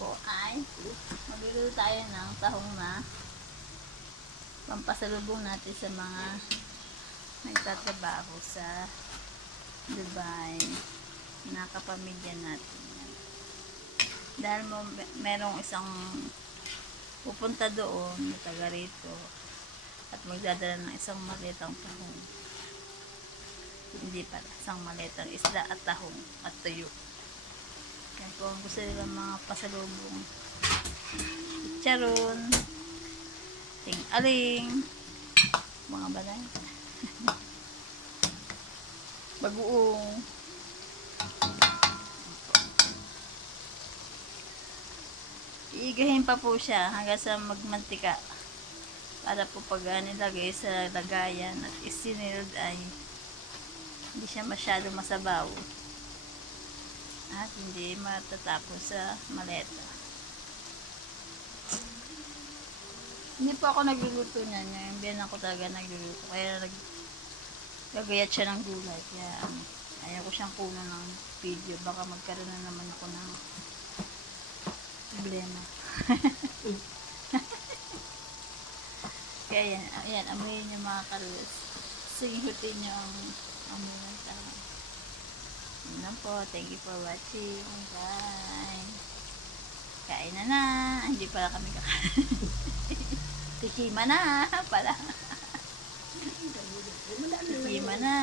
po ay magluluto tayo ng tahong na pampasalubong natin sa mga nagtatrabaho sa Dubai na kapamilya natin. Dahil merong isang pupunta doon na taga rito at magdadala ng isang malitang tahong. Hindi pala, isang malitang isda at tahong at tuyo. Yan po ang gusto nila mga pasalubong. Charon, ting-aling, mga balay, bagoong. Iigahin pa po siya hanggang sa magmantika para po pag nilagay sa lagayan at isinilod ay hindi siya masyado masabaw at hindi matatapon sa maleta. Hindi po ako nagluluto niyan, yung biyanan ko talaga nagluluto, kaya naggagayat siya ng gulay, kaya ayaw ko siyang kunan ng video, baka magkaroon na naman ako ng problema. Kaya ayan, amoyin niyo mga karus. Singutin niyo ang amoy ng tao. Yun lang po. Thank you for watching. Bye. Kain na. Hindi pala kami kakain. Tikima na pala. Tikima na.